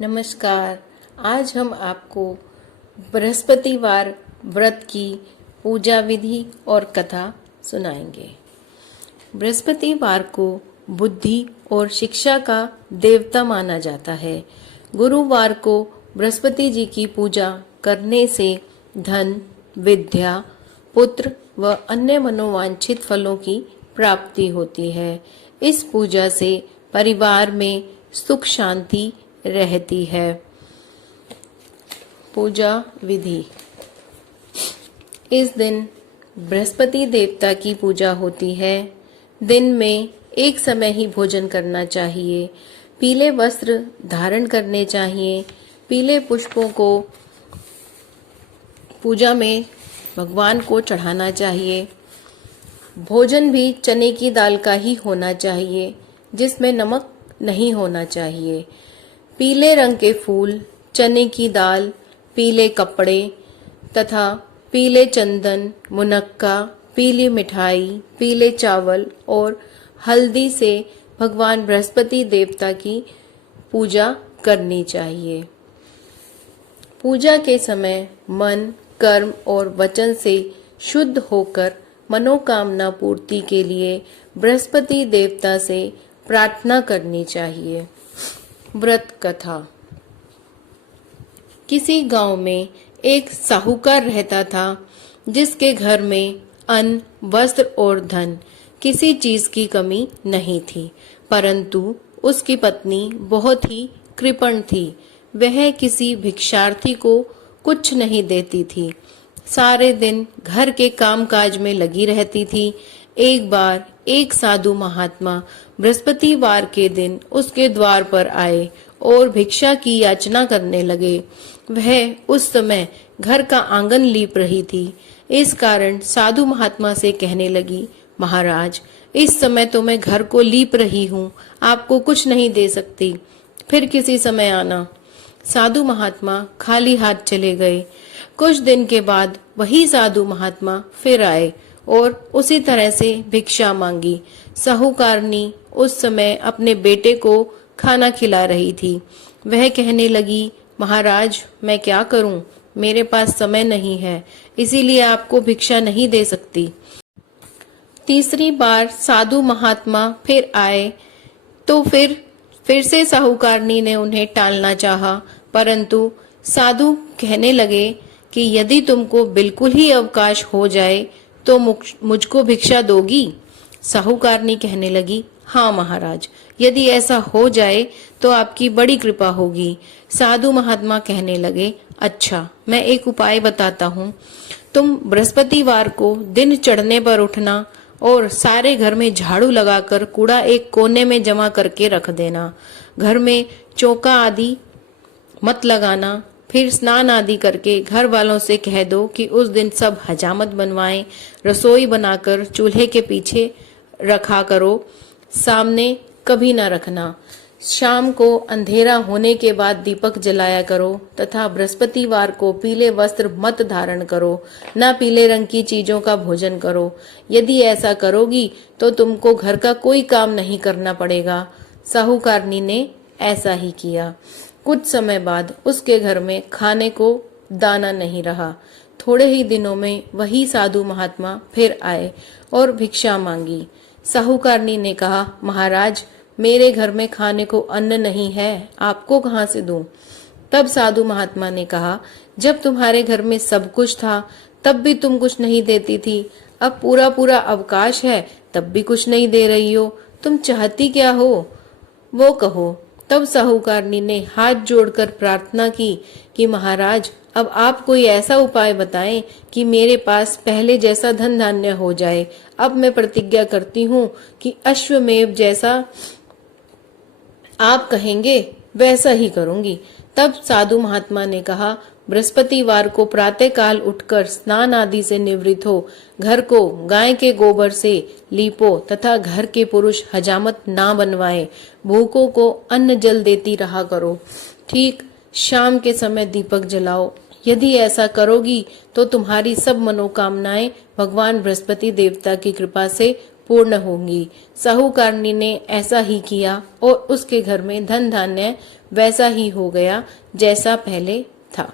नमस्कार। आज हम आपको बृहस्पतिवार व्रत की पूजा विधि और कथा सुनाएंगे। बृहस्पतिवार को बुद्धि और शिक्षा का देवता माना जाता है। गुरुवार को बृहस्पति जी की पूजा करने से धन, विद्या, पुत्र व अन्य मनोवांछित फलों की प्राप्ति होती है। इस पूजा से परिवार में सुख शांति रहती है। पूजा विधि। इस दिन बृहस्पति देवता की पूजा होती है। दिन में एक समय ही भोजन करना चाहिए। पीले वस्त्र धारण करने चाहिए। पीले पुष्पों को पूजा में भगवान को चढ़ाना चाहिए। भोजन भी चने की दाल का ही होना चाहिए, जिसमें नमक नहीं होना चाहिए। पीले रंग के फूल, चने की दाल, पीले कपड़े तथा पीले चंदन, मुनक्का, पीली मिठाई, पीले चावल और हल्दी से भगवान बृहस्पति देवता की पूजा करनी चाहिए। पूजा के समय मन, कर्म और वचन से शुद्ध होकर मनोकामना पूर्ति के लिए बृहस्पति देवता से प्रार्थना करनी चाहिए। व्रत कथा। किसी गांव में एक साहूकार रहता था, जिसके घर में अन्न, वस्त्र और धन किसी चीज की कमी नहीं थी, परंतु उसकी पत्नी बहुत ही कृपण थी। वह किसी भिक्षार्थी को कुछ नहीं देती थी। सारे दिन घर के कामकाज में लगी रहती थी। एक बार एक साधु महात्मा बृहस्पतिवार के दिन उसके द्वार पर आए और भिक्षा की याचना करने लगे। वह उस समय घर का आंगन लीप रही थी। इस कारण साधु महात्मा से कहने लगी, महाराज, इस समय तो मैं घर को लीप रही हूँ, आपको कुछ नहीं दे सकती, फिर किसी समय आना। साधु महात्मा खाली हाथ चले गए। कुछ दिन के बाद वही साधु महात्मा फिर आए और उसी तरह से भिक्षा मांगी। साहूकारनी उस समय अपने बेटे को खाना खिला रही थी। वह कहने लगी, महाराज, मैं क्या करूं? मेरे पास समय नहीं है, इसीलिए आपको भिक्षा नहीं दे सकती। तीसरी बार साधु महात्मा फिर आए तो फिर से साहूकारनी ने उन्हें टालना चाहा, परंतु साधु कहने लगे कि यदि तुमको बिल्कुल ही अवकाश हो जाए तो मुझको भिक्षा दोगी? साहूकारनी कहने लगी, हाँ महाराज, यदि ऐसा हो जाए तो आपकी बड़ी कृपा होगी। साधु महात्मा कहने लगे, अच्छा, मैं एक उपाय बताता हूँ। तुम बृहस्पतिवार को दिन चढ़ने पर उठना और सारे घर में झाड़ू लगाकर कूड़ा एक कोने में जमा करके रख देना। घर में चौका आदि मत लगाना। फिर स्नान आदि करके घर वालों से कह दो कि उस दिन सब हजामत बनवाएं। रसोई बनाकर चूल्हे के पीछे रखा करो, सामने कभी ना रखना। शाम को अंधेरा होने के बाद दीपक जलाया करो तथा बृहस्पतिवार को पीले वस्त्र मत धारण करो, ना पीले रंग की चीजों का भोजन करो। यदि ऐसा करोगी तो तुमको घर का कोई काम नहीं करना पड़ेगा। साहूकारनी ने ऐसा ही किया। कुछ समय बाद उसके घर में खाने को दाना नहीं रहा। थोड़े ही दिनों में वही साधु महात्मा फिर आए और भिक्षा मांगी। साहूकारनी ने कहा, महाराज, मेरे घर में खाने को अन्न नहीं है, आपको कहाँ से दूं? तब साधु महात्मा ने कहा, जब तुम्हारे घर में सब कुछ था तब भी तुम कुछ नहीं देती थी, अब पूरा पूरा अवकाश है तब भी कुछ नहीं दे रही हो, तुम चाहती क्या हो वो कहो। तब साहूकारनी ने हाथ जोड़कर प्रार्थना की कि महाराज, अब आप कोई ऐसा उपाय बताएं कि मेरे पास पहले जैसा धन धान्य हो जाए। अब मैं प्रतिज्ञा करती हूँ कि अश्वमेव जैसा आप कहेंगे वैसा ही करूंगी। तब साधु महात्मा ने कहा, बृहस्पतिवार को प्रातःकाल उठकर स्नान आदि से निवृत्त हो, घर को गाय के गोबर से लीपो तथा घर के पुरुष हजामत ना बनवाएं। भूखों को अन्न जल देती रहा करो। ठीक शाम के समय दीपक जलाओ। यदि ऐसा करोगी तो तुम्हारी सब मनोकामनाएं भगवान बृहस्पति देवता की कृपा से पूर्ण होंगी। साहूकारनी ने ऐसा ही किया और उसके घर में धन धान्य वैसा ही हो गया जैसा पहले था।